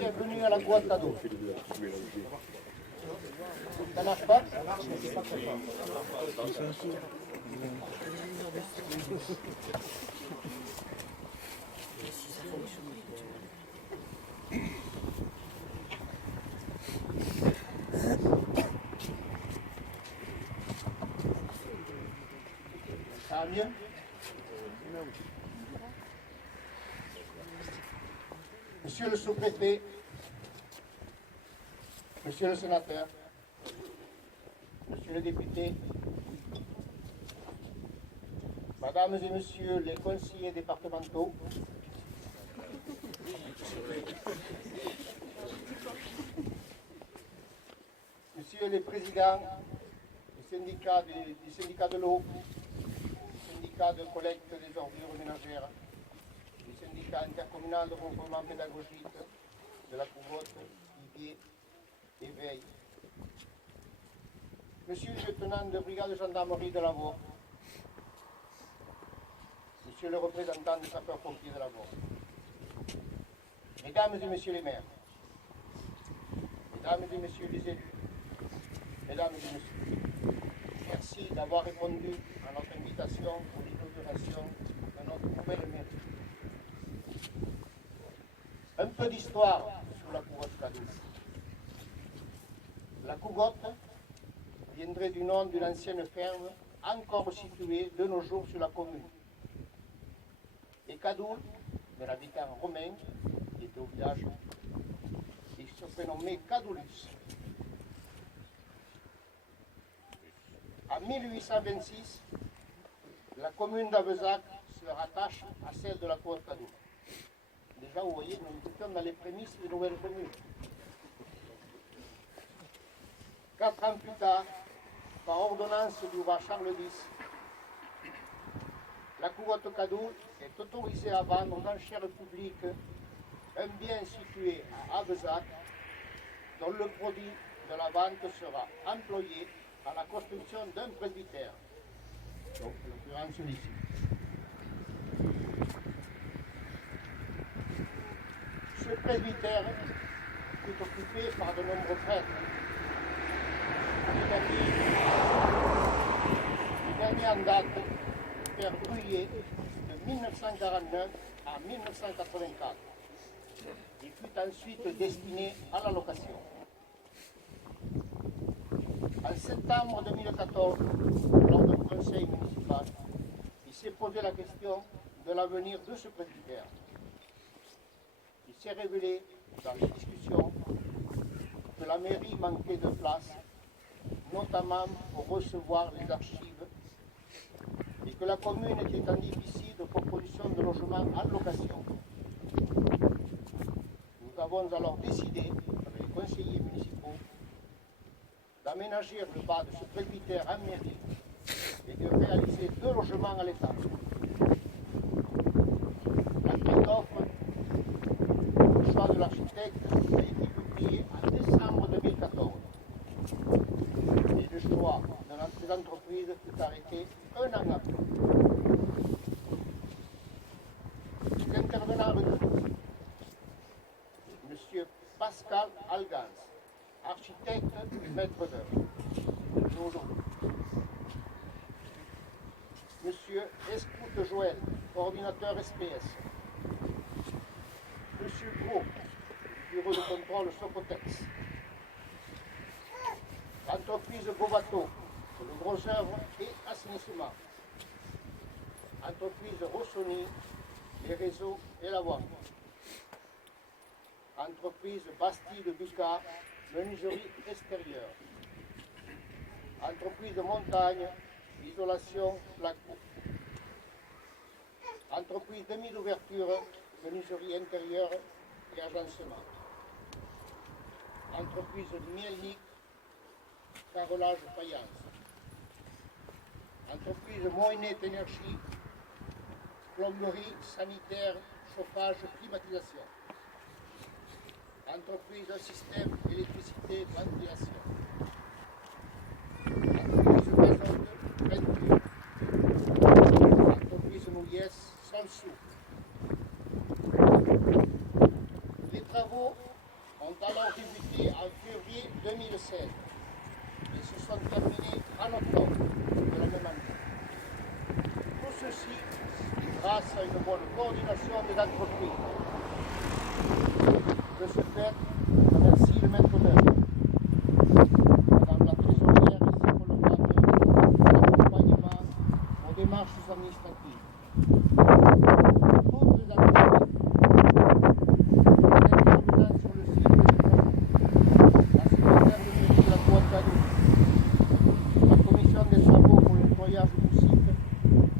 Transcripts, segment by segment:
bienvenue à la Guantado. Ça marche pas? Ça va mieux? Monsieur le sous-préfet, monsieur le sénateur, monsieur le député, mesdames et messieurs les conseillers départementaux, messieurs les présidents du syndicat de l'eau, du syndicat de collecte des ordures ménagères, du syndicat intercommunal de regroupement pédagogique, de la Cougotte, Vivier et Veille, monsieur le lieutenant de brigade de gendarmerie de Lavaux, monsieur le représentant des sapeurs-pompiers de Lavaux, mesdames et messieurs les maires, mesdames et messieurs les élus, mesdames et messieurs, merci d'avoir répondu à notre invitation pour l'inauguration de notre nouvelle mairie. Un peu d'histoire sur la Cougotte Cadou. La Cougotte viendrait du nom d'une ancienne ferme encore située de nos jours sur la commune. Et Cadoul, de l'habitant romain, qui était au village, il se prénommait Cadoulus. En 1826, la commune d'Avezac se rattache à celle de la Cougotte-Cadoul. Déjà, vous voyez, nous étions dans les prémices des nouvelles communes. 4 ans plus tard, par ordonnance du roi Charles X, la Cougotte-Cadoul est autorisée à vendre aux enchères publiques un bien situé à Avezac, dont le produit de la vente sera employé à la construction d'un presbytère, donc en l'occurrence celui-ci. Ce presbytère est occupé par de nombreux prêtres. Le dernier en date, Père Bruyé, de 1949 à 1984. Il fut ensuite destiné à la location. En septembre 2014, lors d'un conseil municipal, il s'est posé la question de l'avenir de ce presbytère. Il s'est révélé dans les discussions que la mairie manquait de place, notamment pour recevoir les archives, et que la commune était en déficit de propositions de logement en location. Nous avons alors décidé, avec les conseillers municipaux, d'aménager le bas de ce presbytère en mairie et de réaliser 2 logements à l'étage. L'appel d'offres, le choix de l'architecte, a été publié en décembre 2014. Et le choix des entreprises fut arrêté 1 an après. Les intervenants retenus, M. Pascal Algans, architecte et maître d'œuvre, aujourd'hui. Monsieur Escoute Joël, coordinateur SPS. Monsieur Gros, du bureau de contrôle Socotex. Entreprise Govato, pour le gros œuvre et assainissement. Entreprise Rossoni, les réseaux et la voie. Entreprise Bastille de Bucard, menuiserie extérieure. Entreprise de montagne, isolation, placo. Entreprise demi d'ouverture, menuiserie intérieure et agencement. Entreprise Mielnik, carrelage faïence. Entreprise Moinet Énergie, plomberie, sanitaire, chauffage, climatisation. Entreprise système, électricité, ventilation. Entreprise Maison de peinture. Entreprise Mouliès, sans sou. Les travaux ont alors débuté en février 2016 et se sont terminés en octobre de la même année. Tout ceci grâce à une bonne coordination des entreprises. De ce fait, je remercie le maître d'œuvre, Madame la trésorière et ses collaborateurs pour l'accompagnement aux démarches administratives. Toutes les activités, les intervenants sur le site de la secrétaire de mairie de la Guadeloupe, la commission des travaux pour le nettoyage du site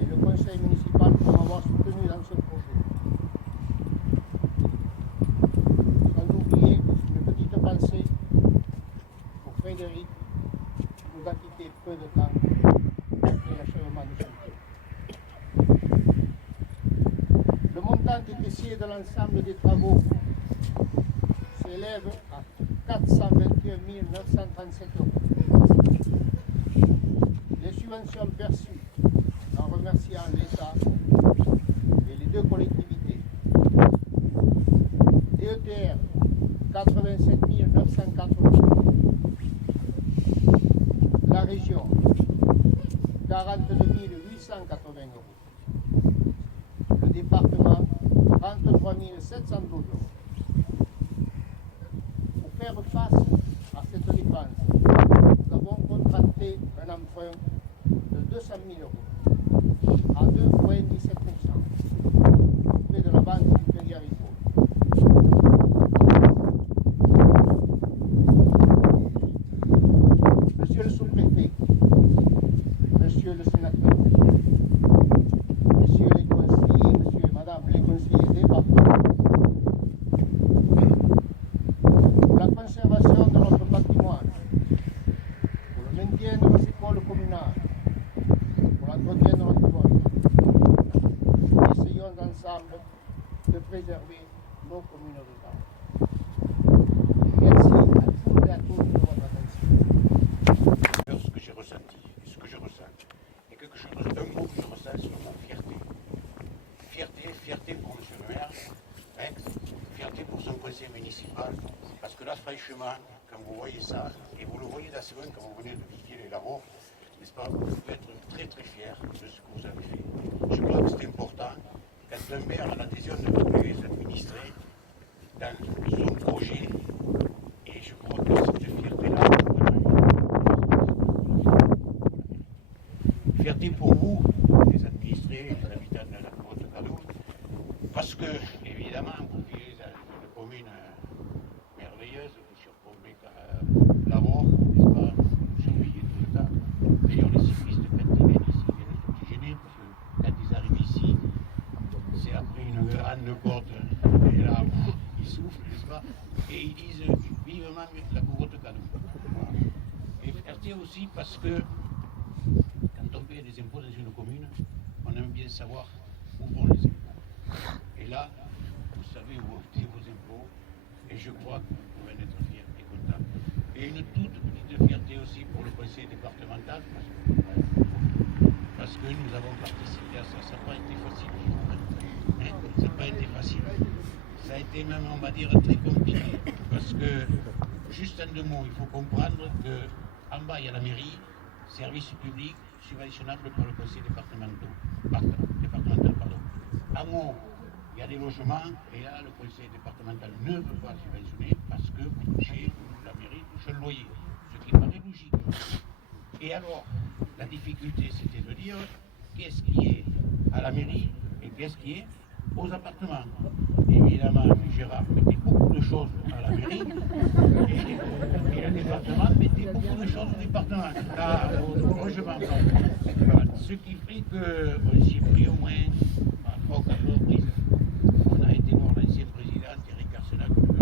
et le conseil municipal pour m'avoir soutenu dans ce projet. Sans oublier une petite pensée pour Frédéric, qui nous a quitté peu de temps après l'achèvement du chantier. Le montant décaissé de l'ensemble des travaux s'élève à 421 937 €. Les subventions perçues, en remerciant l'État et les deux collectivités, DETR 87 904 €, la région 42 880 €, le département 33 712 €. Pour faire face à cette dépense, nous avons contracté un emprunt de 200 000 € à 2,17% auprès de la Banque du Crédit Agricole. Monsieur le sous-préfet, monsieur le sénateur, messieurs les conseillers, monsieur et madame les conseillers départementaux, pour la conservation de notre patrimoine, pour le maintien de nos écoles communales, pour l'entretien de notre côte, essayons ensemble de préserver nos communes rurales. Merci à toutes et à tous de votre attention. Ce que j'ai ressenti, ce que je ressens, et quelque chose d'un mot que je ressens, c'est le mot fierté. Fierté pour M. le maire, hein, fierté pour son conseil municipal, parce que là, franchement, quand vous voyez ça, et vous le voyez dans ce moment quand vous venez de vider les labos, n'est-ce pas, vous pouvez être très très fier de ce que vous avez fait. Je crois que c'est important, quand un maire a l'adhésion de tous les administrés dans son projet, et je crois que cette fierté-là, fierté pour vous, les administrés, les habitants de la Haute-Gadoue, parce que, évidemment, vous vivez dans une commune merveilleuse, vous surplombez l'Avor, n'est-ce pas, vous surveillez tout le temps. D'ailleurs, les cyclistes, quand ils viennent ici, ils viennent s'oxygéner, parce que quand ils arrivent ici, c'est après une grande côte, et là, ils soufflent, n'est-ce pas, et ils disent vivement la Haute-Gadoue. Voilà. Et fierté aussi parce que quand on paye des impôts dans une commune, on aime bien savoir où vont les impôts. Et là, vous savez où vont vos impôts, et je crois que vous pouvez en être fiers et contents. Et une toute petite fierté aussi pour le conseil départemental, parce que nous avons participé à ça. Ça n'a pas été facile. Hein, ça n'a pas été facile. Ça a été même, on va dire, très compliqué, parce que, juste en deux mots, il faut comprendre qu'en bas, il y a la mairie, service public subventionnable par le conseil départemental. En haut, il y a des logements, et là, le conseil départemental ne veut pas subventionner parce que vous touchez, la mairie touche un loyer, ce qui paraît logique. Et alors, la difficulté, c'était de dire qu'est-ce qui est à la mairie et qu'est-ce qui est aux appartements. Évidemment, Gérard mettait beaucoup de choses à la mairie et le département mettait beaucoup de choses au département. Là, au logement, voilà. Ce qui fait qu'on s'y est pris au moins à 3 ou 4 reprises. On a été voir l'ancien président, Thierry Carcenac, qui nous a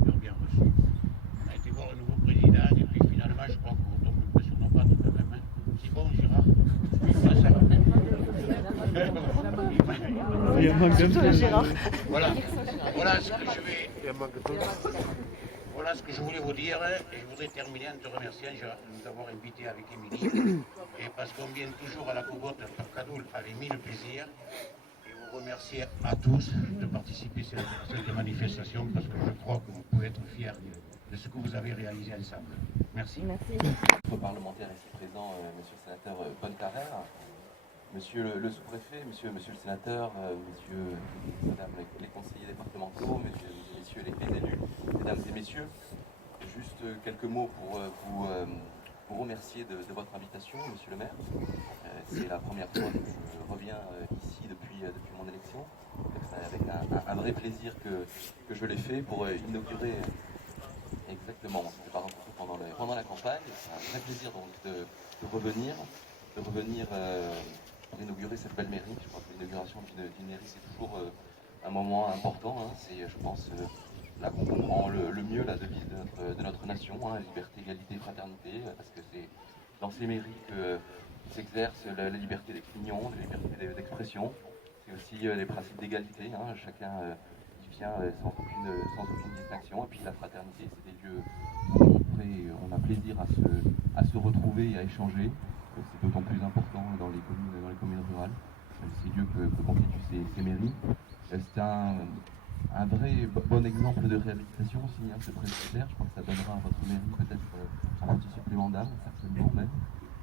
super bien reçu. On a été voir le nouveau président et puis finalement, je crois qu'on tombe un peu sur nos pattes quand même. Hein. C'est bon, Gérard? Il y a un manque de Gérard. Voilà ce que je voulais vous dire, et je voudrais terminer en te remerciant de nous avoir invités avec Émilie, et parce qu'on vient toujours à la Cougotte par Cadoul avec mille plaisirs, et vous vous remercier à tous de participer à cette manifestation parce que je crois que vous pouvez être fiers de ce que vous avez réalisé ensemble. Merci. Merci. Notre parlementaire ici présent, monsieur le sénateur Bonnecarrère, monsieur le sous-préfet, monsieur le sénateur, messieurs, madame les conseillers départementaux, messieurs les élus, mesdames et messieurs, juste quelques mots pour vous remercier de votre invitation, monsieur le maire. C'est la première fois que je reviens ici depuis mon élection. C'est avec un vrai plaisir que je l'ai fait pour inaugurer exactement, je n'ai pas rencontré pendant la campagne. C'est un vrai plaisir donc de revenir pour inaugurer cette belle mairie. Je crois que l'inauguration d'une mairie, c'est toujours un moment important. Hein. C'est, je pense, là qu'on comprend le mieux la devise de notre nation, hein, liberté, égalité, fraternité, parce que c'est dans ces mairies que s'exerce la liberté d'opinion, la liberté d'expression. C'est aussi les principes d'égalité, hein, chacun y vient sans aucune distinction. Et puis la fraternité, c'est des lieux où on a plaisir à se retrouver et à échanger. C'est d'autant plus important dans les communes rurales. Ces lieux que constituent ces mairies. C'est un vrai bon exemple de réhabilitation aussi, hein, ce presbytère. Je crois que ça donnera à votre mairie peut-être un petit supplément d'âme, certainement même,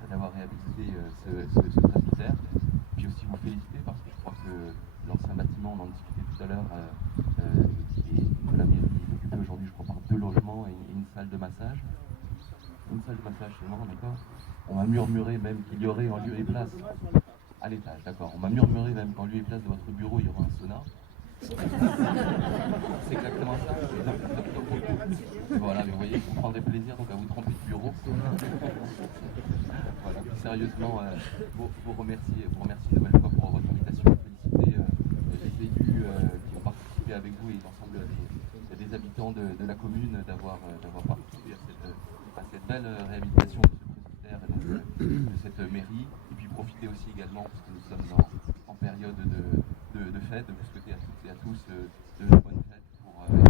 d'avoir réhabilité ce presbytère. Puis aussi vous féliciter parce que je crois que l'ancien bâtiment, on en discutait tout à l'heure, que la mairie occupe aujourd'hui, je crois, par 2 logements et une salle de massage. Une salle de massage seulement, d'accord. On m'a murmuré même qu'il y aurait en lieu et place, à l'étage, d'accord. On m'a murmuré même qu'en lieu et place de votre bureau, il y aura un sauna. C'est exactement ça. Voilà, mais vous voyez, vous prendrez plaisir donc à vous tromper de bureau. Voilà, plus sérieusement, vous remercier une nouvelle fois pour votre invitation. Féliciter les élus qui ont participé avec vous et l'ensemble des habitants de la commune d'avoir participé à cette belle réhabilitation de ce presbytère et donc de cette mairie. Et puis profiter aussi également, parce que nous sommes en période de fête, de vous souhaiter à toutes et à tous de bonnes fêtes pour mes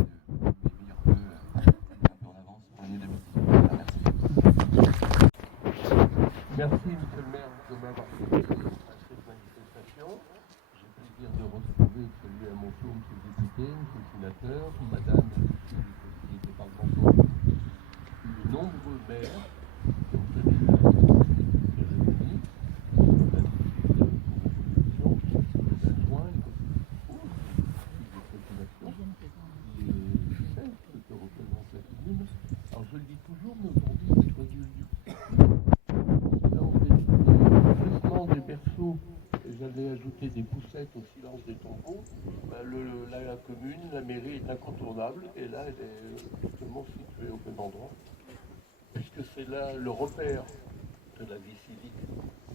meilleurs vœux un peu en avance pour l'année 2018. Voilà, merci. Merci, monsieur le maire, de m'avoir fait à cette manifestation. J'ai le plaisir de retrouver et de saluer à mon tour monsieur le député, monsieur le sénateur, madame et monsieur les conseillers départementaux, de nombreux maires qui ont tenu la cérémonie, la discussion pour opposition, les adjoints, les conseillers de population, les chefs que représente la commune. Alors je le dis toujours, mais aujourd'hui j'ai choisi de le dire. Là, on fait des berceaux, et j'allais ajouter des poussettes au silence des tombeaux. La commune, la mairie est incontournable, et là, elle est justement située au même endroit, puisque c'est là le repère de la vie civique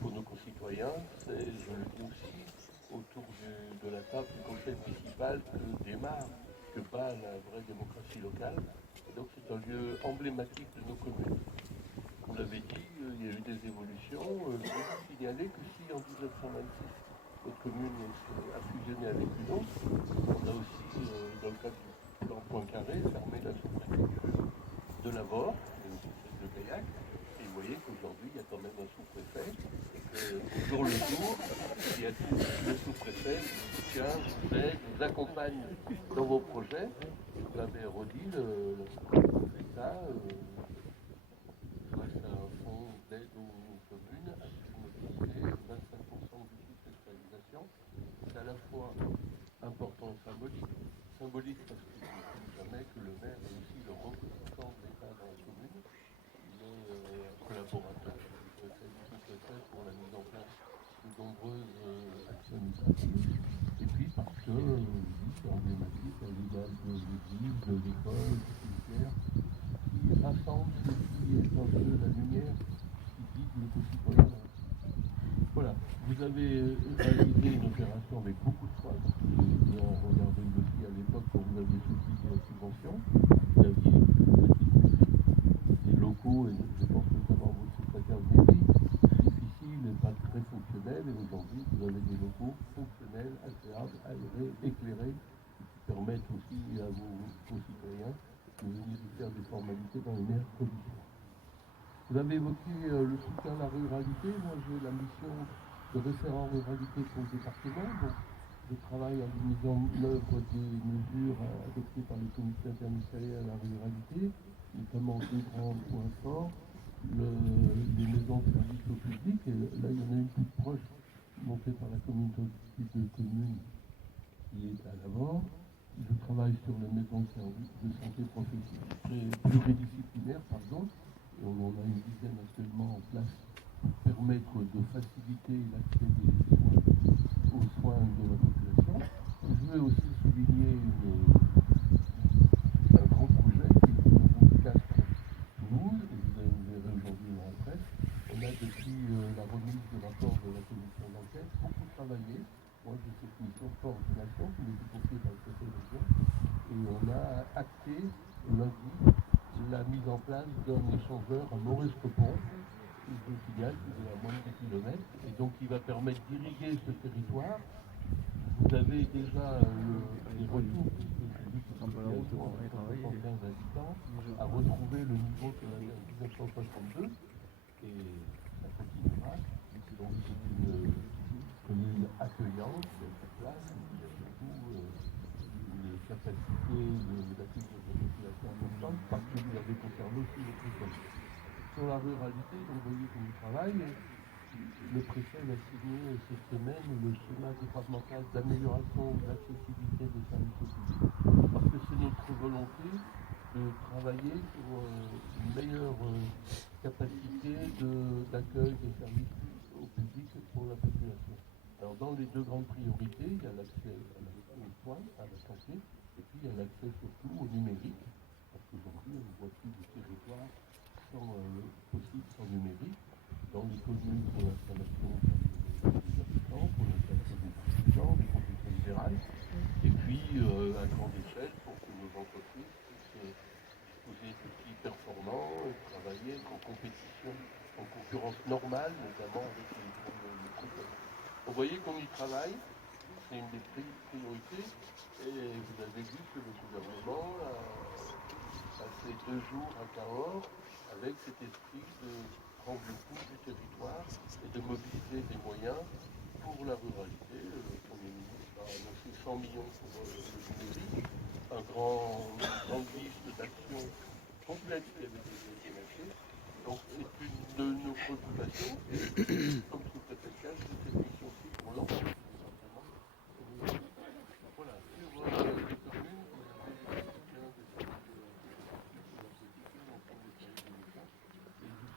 pour nos concitoyens. C'est, je le dis aussi, autour de la table du conseil municipal que bat la vraie démocratie locale. Et donc c'est un lieu emblématique de nos communes. Vous l'avez dit, il y a eu des évolutions. Je vais vous signaler que si en 1926, notre commune a fusionné avec une autre, on a aussi, dans le cadre du plan Poincaré, fermé la sous-préfecture de Lavore, et aussi celle de Gaillac. Et vous voyez qu'aujourd'hui, il y a quand même un sous-préfet, et qu'au jour le jour, il y a tout le sous-préfet qui vous soutient, vous aide, vous accompagne dans vos projets. Et vous l'avez redit, l'État grâce à un fonds d'aide aux communes, a pu mobiliser 25% du budget de cette réalisation. C'est à la fois important et symbolique. Symbolique parce qu'il ne faut jamais que le maire est aussi le représentant de l'État dans la commune. Il est un collaborateur du préfet, du sous-préfet pour la mise en place de nombreuses actions administratives. Et puis parce que c'est emblématique à l'image de l'église, de l'école, du cimetière, qui rassemble ce qui est un peu la lumière qui guide nos concitoyens. Voilà, vous avez réalisé une opération avec beaucoup de soin. On regardait le dossier à l'époque quand vous aviez souscrit la subvention. Vous aviez une petite mairie, des locaux, et je pense notamment votre secrétaire de mairie, difficile et pas très fonctionnel. Et aujourd'hui, vous avez des locaux fonctionnels, agréables, aérés, éclairés, qui permettent aussi à vos concitoyens de venir y faire des formalités dans les meilleures conditions. Vous avez évoqué le soutien à la ruralité. Moi, j'ai la mission de référent ruralité pour le département. Donc, Je travaille à la mise en œuvre des mesures adoptées par le comité interministériel à la ruralité, notamment deux grands points forts, les maisons de service au public, et là il y en a une toute proche, montée par la communauté de communes qui est à l'abord. Je travaille sur les maisons de service de santé pluridisciplinaire, et on en a une dizaine actuellement en place pour permettre de faciliter l'accès aux soins de la population. Je vais aussi souligner un grand projet qui est le route 4 Toulouse, et vous verrez aujourd'hui dans la presse. On a depuis la remise du rapport de la commission d'enquête beaucoup travaillé. Moi j'ai cette mission de coordination qui m'est confiée par le préfet de région, et on a acté lundi la mise en place d'un échangeur à Maurice-Copon. Je signale qu'il est à moins de 10 km, et donc il va permettre d'irriguer ce territoire. Vous avez déjà les retours, puisque c'est lui qui est à 75 habitants, à retrouver le niveau qu'il avait en 1962, et ça continuera. Donc c'est une commune accueillante, sur place, et il y a surtout une capacité d'accueil de la population importante, parce que vous avez conservé aussi les prix. Sur la ruralité, donc vous voyez qu'on y travaille. Le préfet va signer cette semaine le schéma départemental d'amélioration de l'accessibilité des services au public. Parce que c'est notre volonté de travailler sur une meilleure capacité d'accueil des services au public pour la population. Alors dans les deux grandes priorités, il y a l'accès aux soins, à la santé, et puis il y a l'accès surtout au numérique. Parce qu'aujourd'hui, on ne voit plus de territoire possible sans numérique. Dans les communes pour l'installation des habitants, pour l'installation des étudiants, des conditions générales, et puis à grande échelle pour que nos entreprises puissent disposer d'outils performants et travailler en compétition, en concurrence normale, notamment avec les grandes. Vous voyez qu'on y travaille, c'est une des priorités, et vous avez vu que le gouvernement a passé 2 jours à Cahors avec cet esprit de prendre le pouls du territoire et de mobiliser des moyens pour la ruralité. Le Premier ministre a annoncé 100 millions pour le numérique, une grande liste d'actions complètes qui avait été énoncée. Donc c'est une de nos préoccupations, comme sous-préfet de Casse, c'est cette mission-ci pour l'ensemble. Voilà, sur les communes, vous avez bien des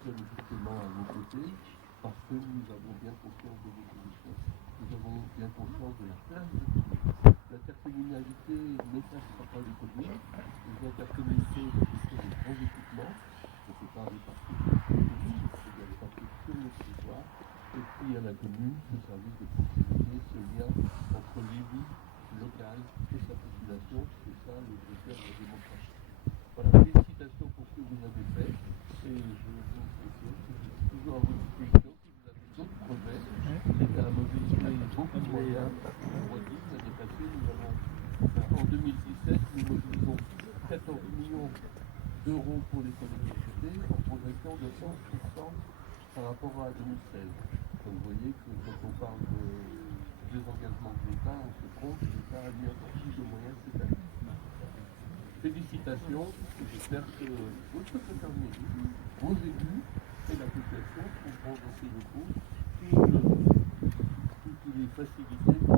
justement à vos côtés, parce que nous avons bien conscience de l'évolution, nous avons bien conscience de la place de l'intercommunalité n'effacera pas les communes, les intercommunautés sont des grands équipements, on ne peut pas répartir les communes, il faut les répartir sur le territoire, et puis à la commune, ce service de proximité, ce lien entre l'élu local et sa population, c'est ça le critère de la démocratie. Voilà, félicitations pour ce que vous avez fait. Et je vous suis toujours à votre disposition. Si vous avez d'autres projets, l'État a mobilisé beaucoup de moyens. L'année passée, en 2017, nous mobilisons 14 millions d'euros pour les collectivités, en progression de 11% par rapport à 2016. Donc vous voyez que quand on parle de désengagement de l'État, on se trompe, l'État a mis encore plus de moyens cette année. Félicitations, j'espère que votre secrétaire de mairie, vos élus et la population trouveront dans ces locaux toutes les facilités pour